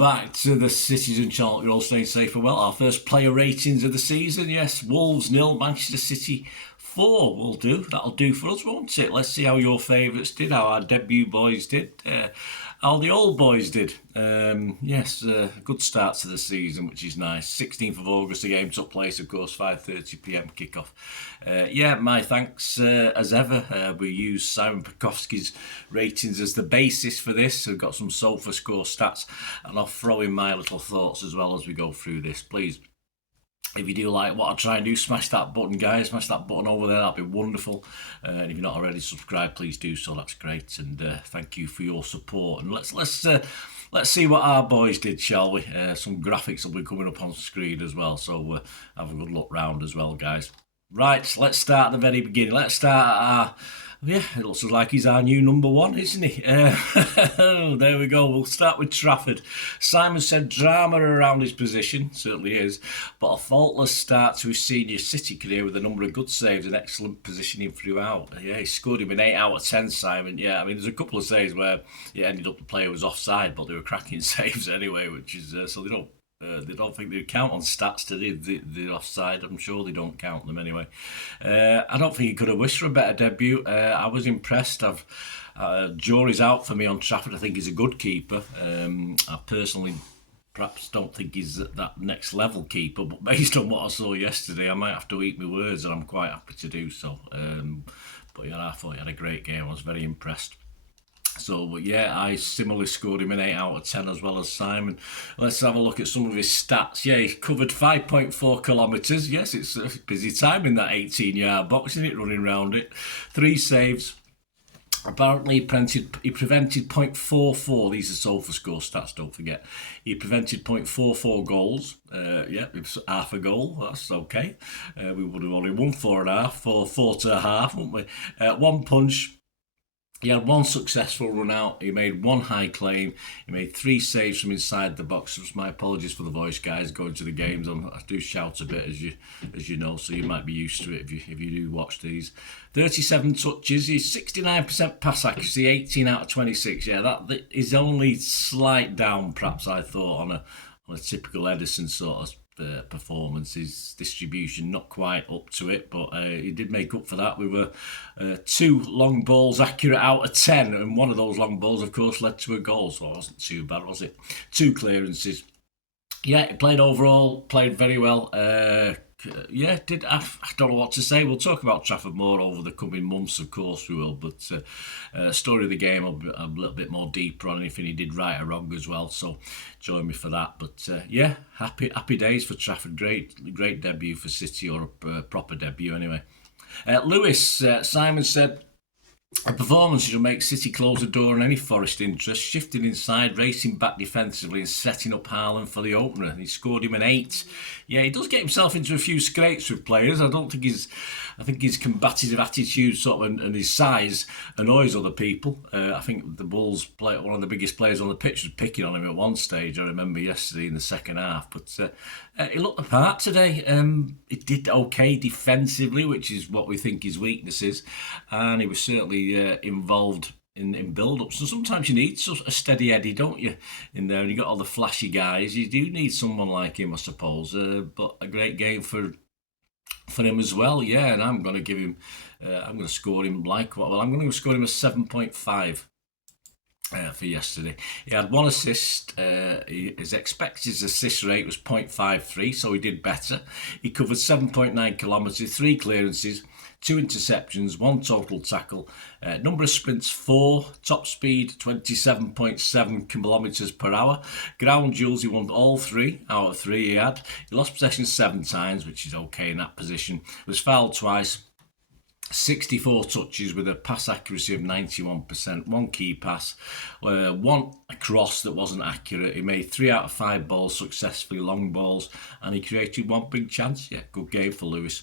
back to the Citizen channel. You're all staying safe and well. Our first player ratings of the season. Yes, Wolves 0, Manchester City 4 will do. That'll do for us, won't it? Let's see how your favourites did, how our debut boys did, how the old boys did. Yes, good start to the season, which is nice. 16th of August, the game took place, of course, 5:30pm kickoff. Yeah, my thanks as ever. We use Simon Bajkowski's ratings as the basis for this. We've got some sofa score stats, and I'll throw in my little thoughts as well as we go through this. Please, if you do like what I try and do, smash that button, guys. Smash that button over there. That'd be wonderful. And if you're not already subscribed, please do so. That's great. And thank you for your support. And let's see what our boys did, shall we? Some graphics will be coming up on screen as well. So have a good look round as well, guys. Right, let's start at the very beginning. Let's start at our... Yeah, it looks like he's our new number one, isn't he? There we go. We'll start with Trafford. Simon said drama around his position, certainly is, but a faultless start to his senior City career with a number of good saves and excellent positioning throughout. Yeah, he scored him an 8 out of 10, Simon. Yeah, I mean, there's a couple of saves where it ended up the player was offside, but they were cracking saves anyway, which is, so they don't think they count on stats to the offside. I'm sure they don't count them anyway. I don't think he could have wished for a better debut. I was impressed. Jury's out for me on Trafford. I think he's a good keeper. I personally perhaps don't think he's that next level keeper, but based on what I saw yesterday, I might have to eat my words, and I'm quite happy to do so. But yeah, I thought he had a great game. I was very impressed. So, yeah, I similarly scored him an 8 out of 10 as well as Simon. Let's have a look at some of his stats. Yeah, he covered 5.4 kilometres. Yes, it's a busy time in that 18-yard box, isn't it, running around it. 3 saves. Apparently, he prevented 0.44. These are sofa score stats, don't forget. He prevented 0.44 goals. Yeah, it's half a goal. That's okay. We would have only won 4.5 for 4.5, wouldn't we? 1 punch. He had 1 successful run out. He made 1 high claim. He made 3 saves from inside the box. Just my apologies for the voice, guys. Going to the games, I do shout a bit, as you know, so you might be used to it if you do watch these. 37 touches. He's 69% pass accuracy, 18 out of 26. Yeah, that is only slight down, perhaps I thought, on a typical Edison sort of performance. His distribution not quite up to it, but he did make up for that. We were 2 long balls accurate out of 10, and one of those long balls, of course, led to a goal, so it wasn't too bad, was it? 2 clearances. Yeah, he played very well. Yeah, I don't know what to say. We'll talk about Trafford more over the coming months, of course we will, but story of the game I'll be a little bit more deeper on anything he did right or wrong as well, so join me for that. But yeah, happy days for Trafford. Great debut for City, or a proper debut anyway. Lewis, Simon said, a performance that will make City close the door on any Forest interest, shifting inside, racing back defensively and setting up Haaland for the opener. He scored him an 8. Yeah, he does get himself into a few scrapes with players. I think his combative attitude and his size annoys other people. I think the Bulls one of the biggest players on the pitch was picking on him at one stage, I remember yesterday in the second half. But he looked the part today. He did okay defensively, which is what we think his weakness is. And he was certainly involved in build-up. So sometimes you need a steady Eddie, don't you, in there? And you got all the flashy guys. You do need someone like him, I suppose. But a great game for him as well. Yeah, and I'm going to give him. I'm going to score him I'm going to score him a 7.5. For yesterday. He had 1 assist. His expected assist rate was 0.53, so he did better. He covered 7.9 kilometres, 3 clearances, 2 interceptions, 1 total tackle. Number of sprints 4, top speed 27.7 kilometres per hour. Ground duels, he won all 3 out of 3 he had. He lost possession 7 times, which is okay in that position. Was fouled twice. 64 touches with a pass accuracy of 91%, 1 key pass, 1 cross that wasn't accurate. He made 3 out of 5 balls successfully, long balls, and he created 1 big chance. Yeah, good game for Lewis.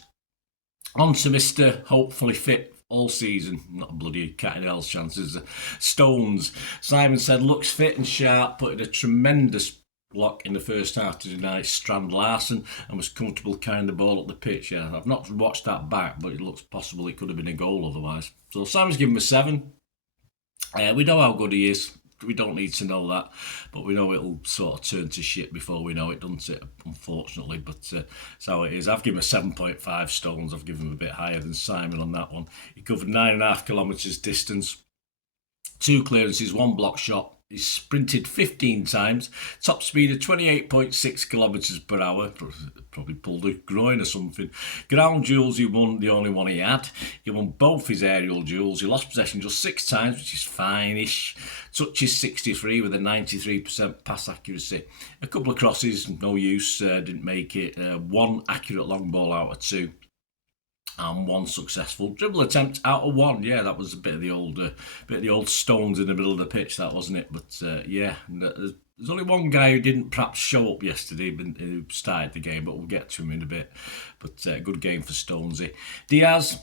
On to Mr. Hopefully Fit all season, not a bloody cat in hell's chances. Stones, Simon said, looks fit and sharp, put in a tremendous block in the first half to deny Strand Larsen and was comfortable carrying the ball up the pitch. Yeah, I've not watched that back, but it looks possible it could have been a goal otherwise. So Simon's given him a 7. We know how good he is. we don't need to know that, but we know it'll sort of turn to shit before we know it, doesn't it? Unfortunately, but that's how it is. I've given him a 7.5 stones. I've given him a bit higher than Simon on that one. He covered 9.5 kilometres distance, 2 clearances, 1 block shot. He sprinted 15 times, top speed of 28.6 kilometres per hour. Probably pulled a groin or something. Ground duels, he won the only one he had. He won both his aerial duels. He lost possession just 6 times, which is fine-ish. Touches 63 with a 93% pass accuracy. A couple of crosses, no use, didn't make it. 1 accurate long ball out of 2. And 1 successful dribble attempt out of 1. Yeah, that was a bit of the old stones in the middle of the pitch, that wasn't it? But yeah, there's only one guy who didn't perhaps show up yesterday, who started the game, but we'll get to him in a bit. But good game for Stonesy. Diaz,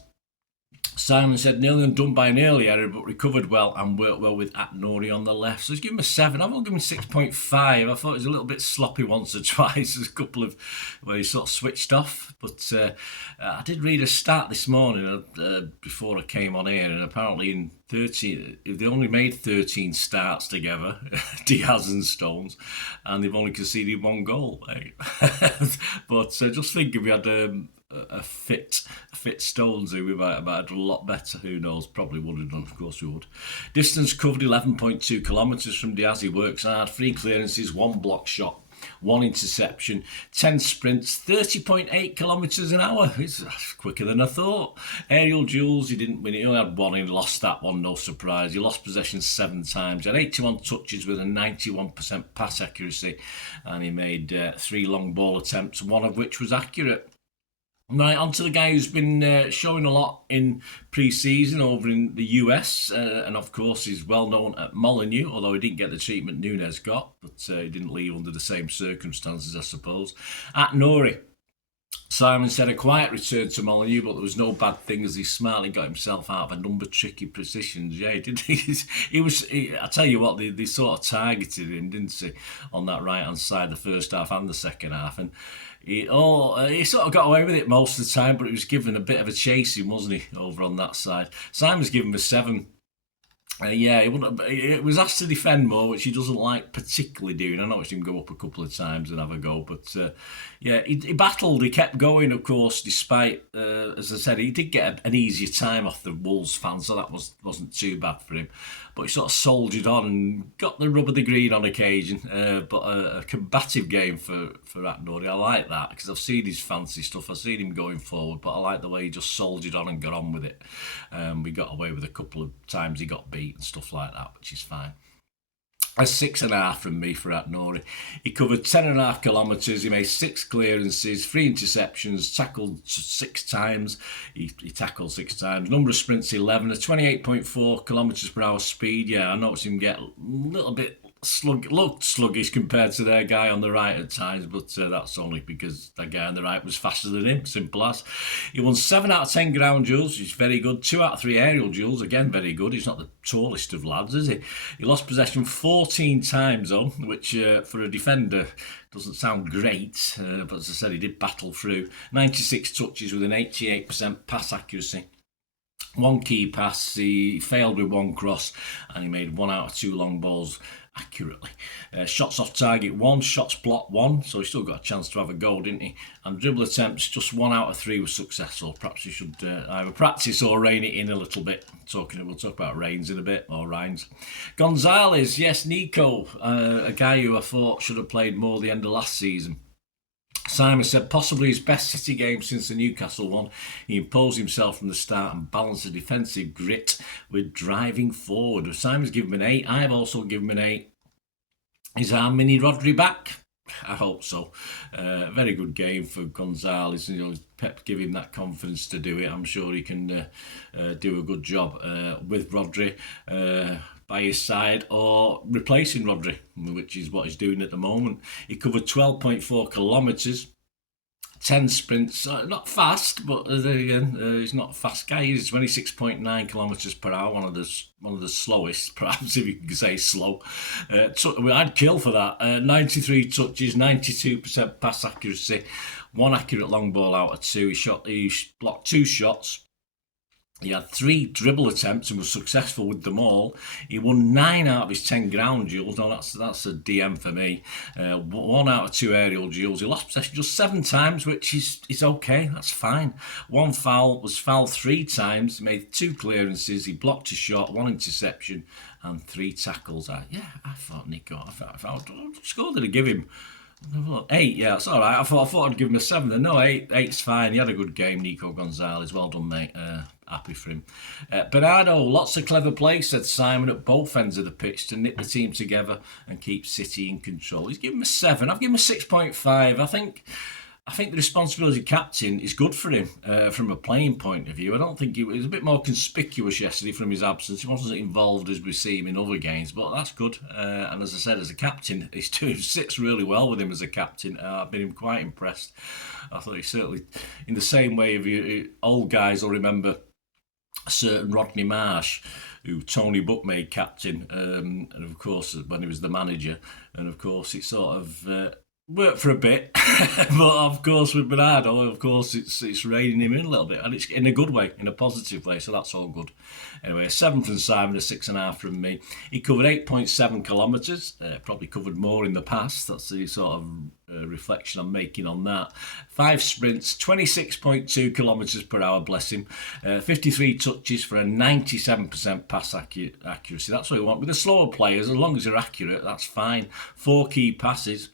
Simon said nearly undone by an early error, but recovered well and worked well with Nori on the left. So he's given him a 7. I've only given him 6.5. I thought it was a little bit sloppy once or twice. There's a couple of where he sort of switched off. But I did read a stat this morning before I came on here, and apparently in 13, they only made 13 starts together, Diaz and Stones, and they've only conceded 1 goal. But just think if we had a fit Stonesy, we might have had a lot better. Who knows? Probably would have done. Of course we would. Distance covered 11.2 kilometres from Diaz. He works hard. 3 clearances, 1 block shot, 1 interception, 10 sprints, 30.8 kilometres an hour. It's quicker than I thought. Aerial duels, he didn't win it. He only had 1. He lost that one, no surprise. He lost possession 7 times. He had 81 touches with a 91% pass accuracy, and he made 3 long ball attempts, 1 of which was accurate. Right, on to the guy who's been showing a lot in pre-season over in the US, and of course he's well known at Molineux, although he didn't get the treatment Nunes got, but he didn't leave under the same circumstances, I suppose. Nori, Simon said a quiet return to Molineux, but there was no bad thing as he smartly got himself out of a number of tricky positions. Yeah, he did. I tell you what, they sort of targeted him, didn't they, on that right-hand side, the first half and the second half, and he sort of got away with it most of the time, but he was given a bit of a chasing, wasn't he, over on that side. Simon's given him a 7. Yeah, he was asked to defend more, which he doesn't like particularly doing. I noticed him go up a couple of times and have a go, but yeah, he battled, he kept going, of course, despite, as I said, he did get an easier time off the Wolves fans, so that wasn't too bad for him. But he sort of soldiered on and got the rub of the green on occasion. But a combative game for Nori. I like that, because I've seen his fancy stuff. I've seen him going forward, but I like the way he just soldiered on and got on with it. We got away with a couple of times he got beat and stuff like that, which is fine. A 6.5 from me for Nori. He covered 10.5 kilometres. He made 6 clearances, 3 interceptions, tackled 6 times. He tackled 6 times. Number of sprints 11, a 28.4 kilometres per hour speed. Yeah, I noticed him get a little bit looked sluggish compared to their guy on the right at times, but that's only because the guy on the right was faster than him, simple as. He won 7 out of 10 ground duels, which is very good. 2 out of 3 aerial duels, again very good. He's not the tallest of lads, is he? He lost possession 14 times though, which for a defender doesn't sound great, but as I said, he did battle through. 96 touches with an 88% pass accuracy. 1 key pass, he failed with 1 cross, and he made 1 out of 2 long balls accurately. Shots off target 1, shots blocked 1, so he still got a chance to have a goal, didn't he? And dribble attempts, just 1 out of 3 was successful. Perhaps he should either practice or rein it in a little bit. We'll talk about reins in a bit, or Rhines. Gonzalez, yes, Nico, a guy who I thought should have played more the end of last season. Simon said possibly his best City game since the Newcastle one. He imposed himself from the start and balanced the defensive grit with driving forward. Simon's given him an 8. I've also given him an 8. Is our mini Rodri back? I hope so. Very good game for Gonzalez. Pep give him that confidence to do it. I'm sure he can do a good job with Rodri by his side, or replacing Rodri, which is what he's doing at the moment. He covered 12.4 kilometres, 10 sprints, not fast, but again, he's not a fast guy. He's 26.9 kilometres per hour, one of the slowest, perhaps, if you can say slow. I'd kill for that. 93 touches, 92% pass accuracy, 1 accurate long ball out of 2. He blocked 2 shots. He had 3 dribble attempts and was successful with them all. He won 9 out of his 10 ground duels. No, that's a DM for me. 1 out of 2 aerial duels. He lost possession just 7 times, which is okay. That's fine. 1 foul, was fouled 3 times. He made 2 clearances. He blocked a shot, 1 interception, and 3 tackles. I thought Nico. I thought what score did I give him? 8, yeah, it's all right. I thought I'd give him a 7. Then no, 8's fine. He had a good game, Nico Gonzalez. Well done, mate. Happy for him. Bernardo, lots of clever play, said Simon, at both ends of the pitch to knit the team together and keep City in control. He's given him a 7. I've given him a 6.5. I think the responsibility of captain is good for him from a playing point of view. I don't think he was a bit more conspicuous yesterday from his absence. He wasn't involved as we see him in other games, but that's good. And as I said, as a captain, sits really well with him as a captain. I've been quite impressed. I thought he certainly, in the same way, if you old guys will remember a certain Rodney Marsh, who Tony Buck made captain, and of course when he was the manager, and of course it sort of worked for a bit, but of course with Bernardo, of course it's reining him in a little bit, and it's in a good way, in a positive way, so that's all good. Anyway, a 7 from Simon, a 6.5 from me. He covered 8.7 kilometres, probably covered more in the past. That's the sort of reflection I'm making on that. 5 sprints, 26.2 kilometres per hour, bless him. 53 touches for a 97% pass accuracy. That's what we want with the slower players. As long as they're accurate, that's fine. 4 key passes.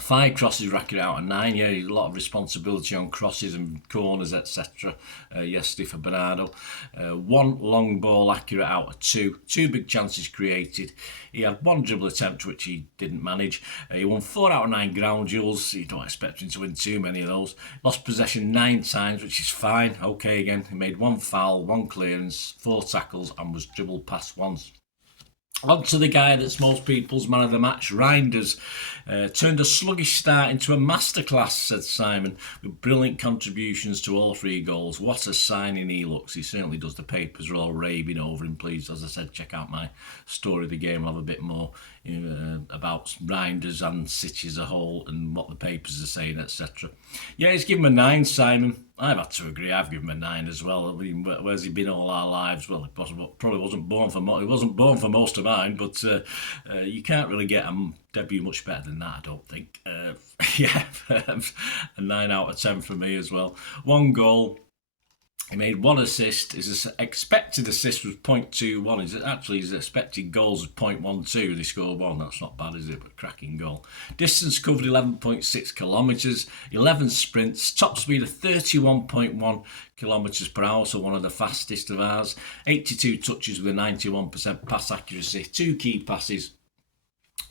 5 crosses racket out of 9. Yeah, a lot of responsibility on crosses and corners, etc. Yesterday for Bernardo. 1 long ball accurate out of 2. 2 big chances created. He had 1 dribble attempt, which he didn't manage. He won 4 out of 9 ground duels. You don't expect him to win too many of those. Lost possession 9 times, which is fine. Okay, again, he made 1 foul, 1 clearance, 4 tackles, and was dribbled past once. On to the guy that's most people's man of the match, Reinders. Turned a sluggish start into a masterclass, said Simon, with brilliant contributions to all 3 goals. What a signing he looks. He certainly does. The papers are all raving over him. Please, as I said, check out my story of the game. I'll have a bit more about Reinders and City as a whole and what the papers are saying, etc. Yeah, he's given him a 9, Simon. I've had to agree. I've given him a 9 as well. I mean, where's he been all our lives? Well, he probably wasn't born for most of mine, but you can't really get a debut much better than that, I don't think. Yeah, a 9 out of 10 for me as well. 1 goal. He made 1 assist. His expected assist was 0.21. His expected goals was 0.12. They scored 1. That's not bad, is it? But cracking goal. Distance covered 11.6 kilometres. 11 sprints. Top speed of 31.1 kilometres per hour, so one of the fastest of ours. 82 touches with a 91% pass accuracy. 2 key passes.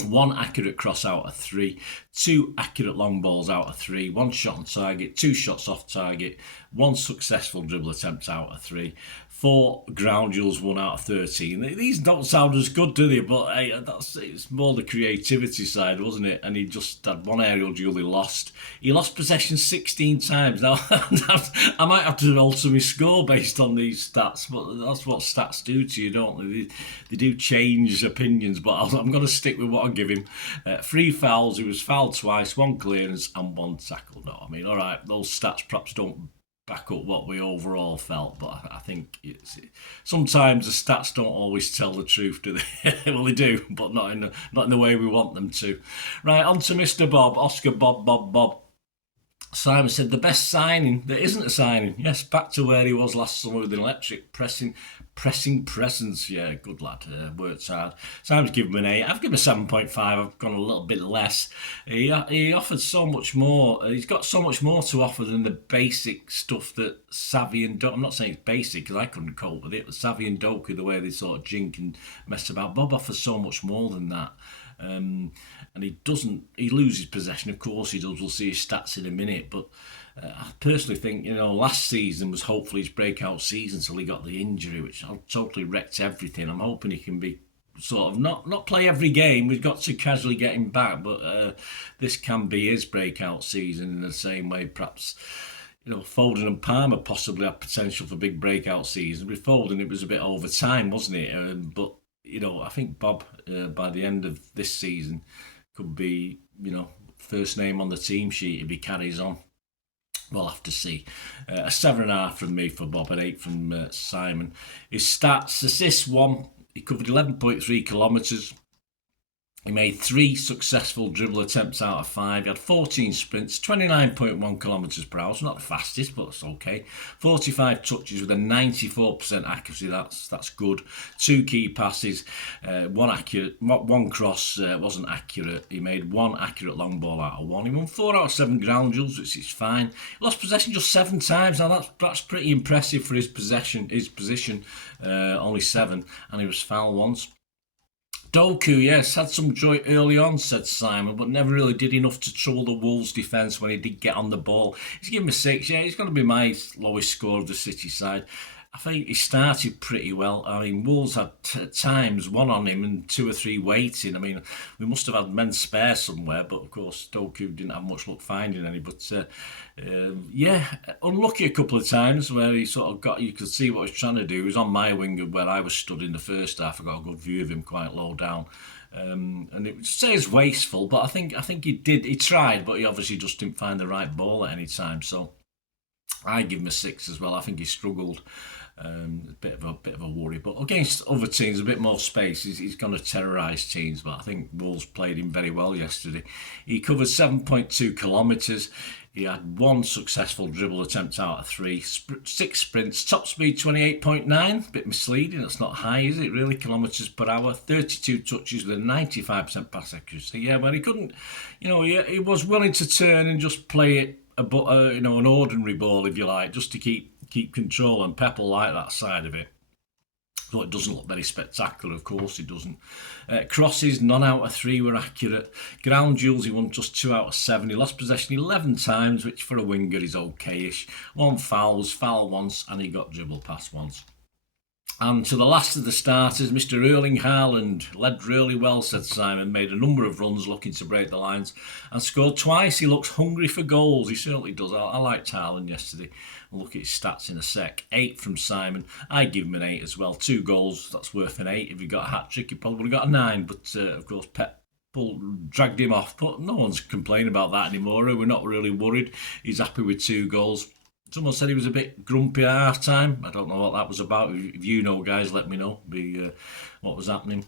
1 accurate cross out of 3, 2 accurate long balls out of 3, 1 shot on target, 2 shots off target, 1 successful dribble attempt out of 3, 4 ground duels, 1 out of 13. These don't sound as good, do they? But hey, it's more the creativity side, wasn't it? And he just had 1 aerial duel he lost. He lost possession 16 times. Now, I might have to alter my score based on these stats, but that's what stats do to you, don't they? They do change opinions, but I'm going to stick with what I give him. 3 fouls. He was fouled twice, 1 clearance and 1 tackle. No, I mean, all right, those stats perhaps don't back up what we overall felt, but I think sometimes the stats don't always tell the truth, do they? Well, they do, but not in the way we want them to. Right, on to Mr. Bob, Oscar Bob. Simon said the best signing that isn't a signing. Yes, back to where he was last summer with an electric pressing presence. Yeah, good lad. Works hard. Simon's given him an 8. I've given him a 7.5. I've gone a little bit less. He offered so much more. He's got so much more to offer than the basic stuff that Savvy and Doku. I'm not saying it's basic because I couldn't cope with it, but Savvy and Doku, the way they sort of jink and mess about. Bob offers so much more than that. And he loses possession, of course he does. We'll see his stats in a minute, but I personally think, last season was hopefully his breakout season until he got the injury, which totally wrecked everything. I'm hoping he can be sort of not play every game. We've got to casually get him back, but this can be his breakout season in the same way perhaps Foden and Palmer possibly have potential for big breakout seasons. With Foden it was a bit over time, wasn't it? But I think Bob, by the end of this season, could be, first name on the team sheet if he carries on. We'll have to see. A 7.5 from me for Bob, an 8 from Simon. His stats: assists 1. He covered 11.3 kilometres. He made 3 successful dribble attempts out of 5. He had 14 sprints, 29.1 kilometres per hour. It's not the fastest, but it's okay. 45 touches with a 94% accuracy. That's good. 2 key passes, one cross wasn't accurate. He made 1 accurate long ball out of 1. He won 4 out of 7 ground duels, which is fine. He lost possession just 7 times. Now that's pretty impressive for his position. Only 7, and he was fouled once. Doku, yes, had some joy early on, said Simon, but never really did enough to trouble the Wolves' defence when he did get on the ball. He's given me 6, yeah, he's going to be my lowest score of the City side. I think he started pretty well. I mean, Wolves had times 1 on him and 2 or 3 waiting. I mean, we must have had men spare somewhere, but of course, Doku didn't have much luck finding any. But unlucky a couple of times where he sort of you could see what he was trying to do. He was on my wing where I was stood in the first half. I got a good view of him quite low down. And it says wasteful, but I think he tried, but he obviously just didn't find the right ball at any time. So I give him a 6 as well. I think he struggled. A bit of a worry, but against other teams, a bit more space. He's going to terrorise teams, but I think Wolves played him very well yesterday. He covered 7.2 kilometres. He had 1 successful dribble attempt out of 3, 6 sprints, top speed 28.9, bit misleading, that's not high, is it really, kilometres per hour, 32 touches with a 95% pass accuracy. Yeah, but he couldn't, he was willing to turn and just play it, an ordinary ball, if you like, just to keep control, and Pep will like that side of it. So it doesn't look very spectacular, of course it doesn't. Crosses, none out of 3 were accurate. Ground duels, he won just 2 out of 7. He lost possession 11 times, which for a winger is okay-ish. 1 foul, was fouled once, and he got dribble past once. And to the last of the starters, Mr. Erling Haaland led really well, said Simon, made a number of runs looking to break the lines and scored twice. He looks hungry for goals. He certainly does. I liked Haaland yesterday. I'll look at his stats in a sec. 8 from Simon. I give him an 8 as well. 2 goals, that's worth an 8. If he got a hat-trick, he probably would have got a 9. But, of course, Pep dragged him off. But no one's complaining about that anymore. We're not really worried. He's happy with 2 goals. Someone said he was a bit grumpy at half time. I don't know what that was about. If you know, guys, let me know what was happening.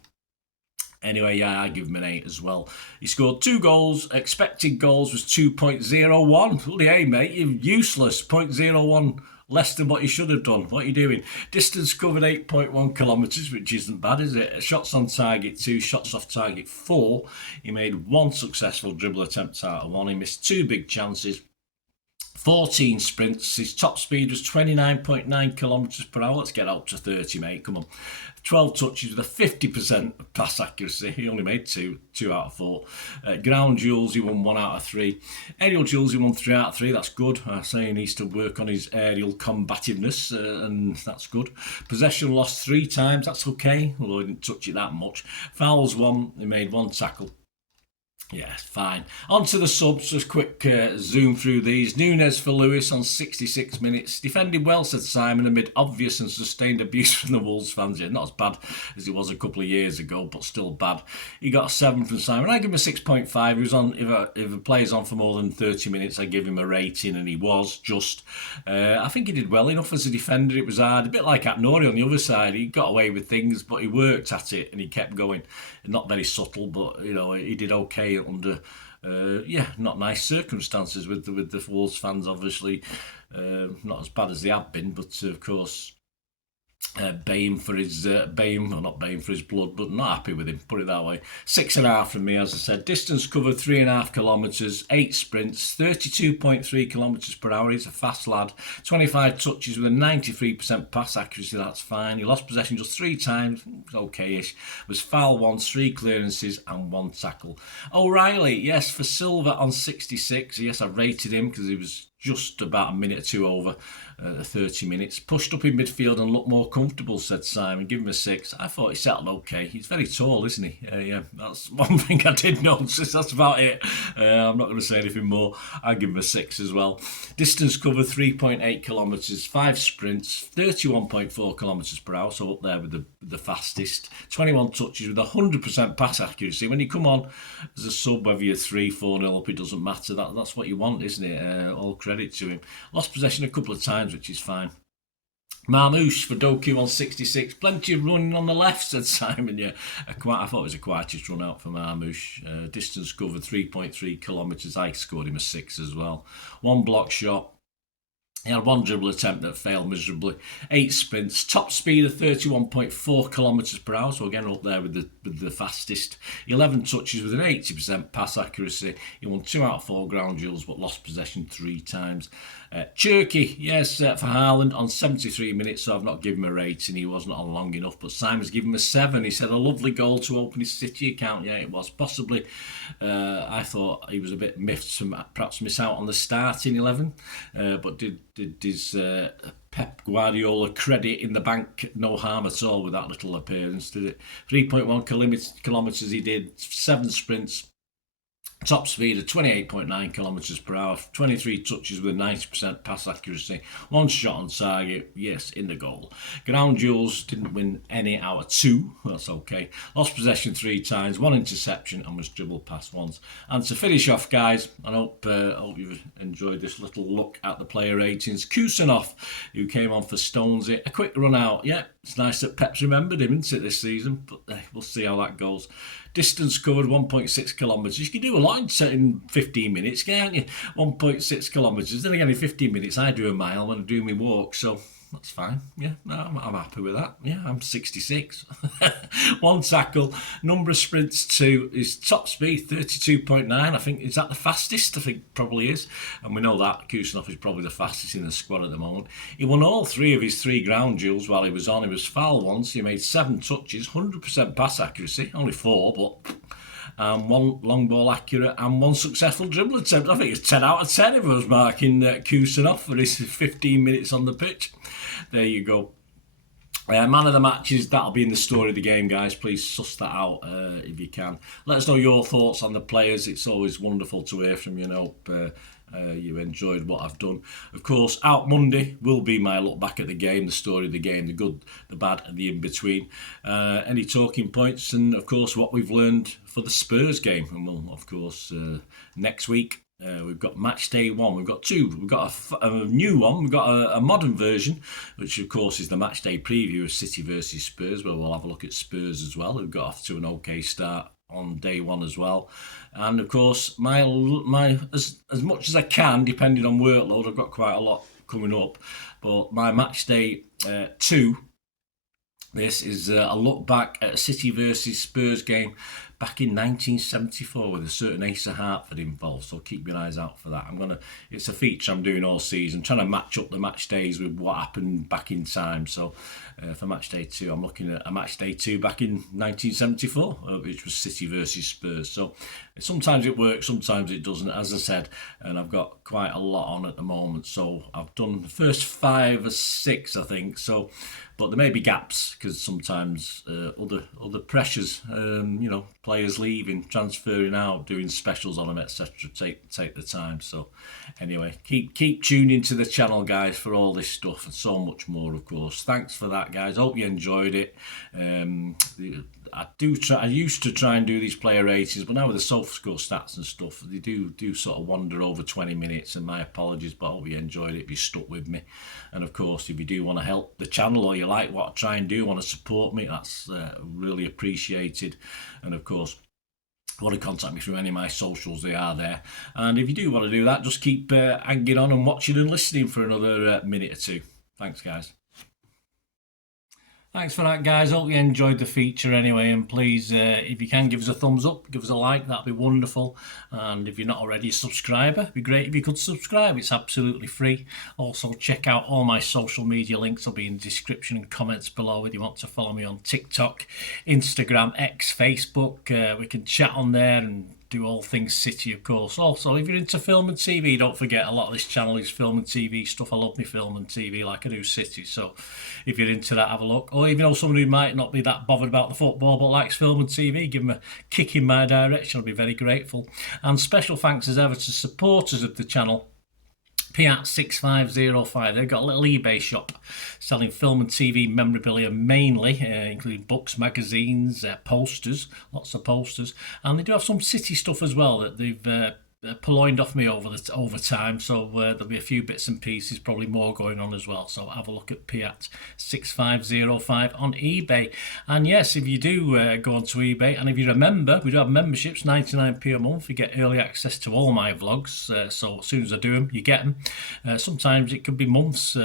Anyway, yeah, I give him an 8 as well. He scored 2 goals. Expected goals was 2.01. Bloody hey, mate, you're useless. 0.01 less than what you should have done. What are you doing? Distance covered 8.1 kilometres, which isn't bad, is it? Shots on target 2, shots off target 4. He made 1 successful dribble attempt out of 1. He missed 2 big chances. 14 sprints. His top speed was 29.9 kilometres per hour. Let's get up to 30, mate. Come on. 12 touches with a 50% pass accuracy. He only made 2 out of 4. Ground duels, he won 1 out of 3. Aerial duels, he won 3 out of 3. That's good. Saying he needs to work on his aerial combativeness, and that's good. Possession lost 3 times. That's okay, although he didn't touch it that much. Fouls 1. He made 1 tackle. Yeah, fine. On to the subs, just quick zoom through these. Nunes for Lewis on 66 minutes. Defended well, said Simon, amid obvious and sustained abuse from the Wolves fans. Yeah, not as bad as it was a couple of years ago, but still bad. He got a 7 from Simon. I give him a 6.5. He was on, if a player's on for more than 30 minutes, I give him a rating, and he was just. I think he did well enough as a defender. It was hard. A bit like Atnori on the other side. He got away with things, but he worked at it, and he kept going. Not very subtle, but, he did okay under not nice circumstances with the Wolves fans, obviously not as bad as they have been, but of course baying for his not baying for his blood, but not happy with him, put it that way. 6.5 from me, as I said. Distance covered 3.5 kilometres, 8 sprints, 32.3 kilometres per hour. He's a fast lad. 25 touches with a 93% pass accuracy. That's fine. He lost possession just 3 times, okay-ish. Was fouled once, 3 clearances and 1 tackle. O'Reilly, yes, for Silva on 66. Yes, I rated him because he was just about a minute or 2 over 30 minutes. Pushed up in midfield and looked more comfortable, said Simon. Give him a 6. I thought he settled okay. He's very tall, isn't he? Yeah, that's one thing I did notice. That's about it. I'm not going to say anything more. I'll give him a 6 as well. Distance covered 3.8 kilometres, 5 sprints, 31.4 kilometres per hour, so up there with the fastest. 21 touches with 100% pass accuracy. When you come on as a sub, whether you're 3-4-0 up, it doesn't matter. That's what you want, isn't it? All credit to him. Lost possession a couple of times, which is fine. Marmouche for Doku on 66. Plenty of running on the left, said Simon. Yeah, I thought it was a quietest run out for Marmouche. Distance covered 3.3 kilometres. I scored him a 6 as well. One block shot. He had one dribble attempt that failed miserably. 8 sprints. Top speed of 31.4 kilometres per hour. So again, up there with the fastest. 11 touches with an 80% pass accuracy. He won 2 out of 4 ground duels, but lost possession 3 times. Cherky, yes, for Haaland on 73 minutes, so I've not given him a rating. He wasn't on long enough, but Simon's given him a 7. He said a lovely goal to open his City account. Yeah, it was. Possibly, I thought he was a bit miffed to perhaps miss out on the starting 11, but did his Pep Guardiola credit in the bank no harm at all with that little appearance, did it? 3.1 kilometres he did, 7 sprints. Top speed of 28.9 kilometres per hour, 23 touches with 90% pass accuracy, 1 shot on target, yes, in the goal. Ground duels, didn't win any out of 2, that's okay. Lost possession 3 times, 1 interception and was dribbled past once. And to finish off, guys, I hope you've enjoyed this little look at the player ratings. Kusanov, who came on for Stonesy, a quick run out, yeah, it's nice that Pep's remembered him, isn't it, this season, but we'll see how that goes. Distance covered 1.6 kilometres. You can do a lot in 15 minutes, can't you? 1.6 kilometres. Then again, in 15 minutes, I do a mile when I do my walk, so that's fine. Yeah, no, I'm happy with that. Yeah, I'm 66. 1 tackle, number of sprints 2, his top speed 32.9. I think, is that the fastest? I think probably is. And we know that Kusanov is probably the fastest in the squad at the moment. He won all 3 of his 3 ground duels while he was on. He was foul once. He made 7 touches, 100% pass accuracy, only 4, but 1 long ball accurate and 1 successful dribble attempt. I think it's 10 out of 10 if I was marking Kusanov for his 15 minutes on the pitch. There you go. Man of the matches, that'll be in the story of the game, guys. Please suss that out if you can. Let us know your thoughts on the players. It's always wonderful to hear from you. And hope you enjoyed what I've done. Of course, out Monday will be my look back at the game, the story of the game, the good, the bad and the in-between. Any talking points and, of course, what we've learned for the Spurs game. And we'll, of course, next week, we've got match day 1. We've got 2. We've got a new one. We've got a modern version, which of course is the match day preview of City versus Spurs, where we'll have a look at Spurs as well, who've got off to an okay start on day 1 as well. And of course, my as much as I can, depending on workload, I've got quite a lot coming up. But my match day 2. This is a look back at a City versus Spurs game back in 1974 with a certain Ace of Hartford involved, so keep your eyes out for that. It's a feature I'm doing all season, trying to match up the match days with what happened back in time. So for match day 2, I'm looking at a match day 2 back in 1974, which was City versus Spurs. So sometimes it works, sometimes it doesn't, as I said, and I've got quite a lot on at the moment. So I've done the first 5 or 6, I think. So, but there may be gaps because sometimes other pressures, players leaving, transferring out, doing specials on them, etc. Take the time. So anyway, keep tuning to the channel, guys, for all this stuff and so much more, of course. Thanks for that, guys. Hope you enjoyed it. I used to try and do these player ratings, but now with the SofaScore stats and stuff, they do sort of wander over 20 minutes, and my apologies, but I hope you enjoyed it, if you stuck with me. And of course, if you do want to help the channel, or you like what I try and do, want to support me, that's really appreciated. And of course, want to contact me through any of my socials, they are there. And if you do want to do that, just keep hanging on and watching and listening for another minute or 2. Thanks, guys. Thanks for that, guys. Hope you enjoyed the feature anyway, and please, if you can, give us a thumbs up, give us a like, that'd be wonderful. And if you're not already a subscriber, it'd be great if you could subscribe. It's absolutely free. Also, check out all my social media links. I'll be in the description and comments below if you want to follow me on TikTok, Instagram, X, Facebook. We can chat on there and do all things City, of course. Also, if you're into film and TV, don't forget a lot of this channel is film and TV stuff. I love me film and TV like I do City. So if you're into that, have a look. Or if you know someone who might not be that bothered about the football but likes film and TV, give them a kick in my direction. I'll be very grateful. And special thanks as ever to supporters of the channel. P6505, they've got a little eBay shop selling film and TV memorabilia mainly, including books, magazines, posters, lots of posters, and they do have some City stuff as well that they've purloined off me over time, so there'll be a few bits and pieces, probably more going on as well. So have a look at Piat 6505 on eBay. And yes, if you do go onto eBay, and if you remember, we do have memberships, 99p a month. You get early access to all my vlogs, so as soon as I do them, you get them. Sometimes it could be months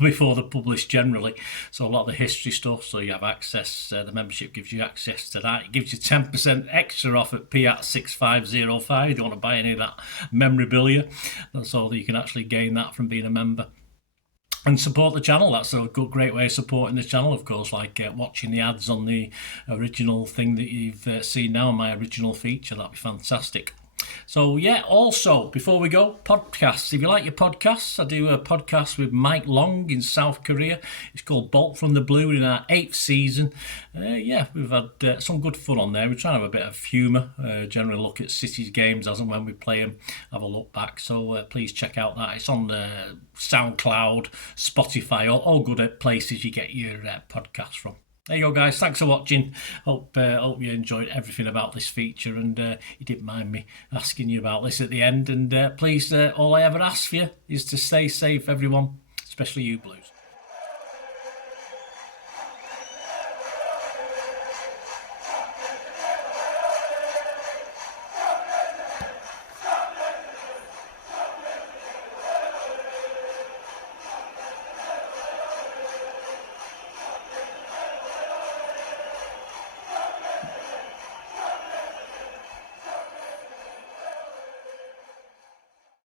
before they're published generally, so a lot of the history stuff, so you have access. The membership gives you access to that. It gives you 10% extra off at Piat 6505 if you want to buy any of that memorabilia. That's all that you can actually gain that from being a member. And support the channel. That's a great way of supporting the channel, of course, like watching the ads on the original thing that you've seen now, my original feature. That'd be fantastic. So yeah, also, before we go, podcasts. If you like your podcasts, I do a podcast with Mike Long in South Korea. It's called Bolt from the Blue, in our 8th season. Yeah, we've had some good fun on there. We're trying to have a bit of humour, generally look at City's games as and when we play them, have a look back. So please check out that. It's on Soundcloud, Spotify, all good places you get your podcasts from. There you go, guys. Thanks for watching. Hope you enjoyed everything about this feature, and you didn't mind me asking you about this at the end. And please, all I ever ask for you is to stay safe, everyone, especially you Blues.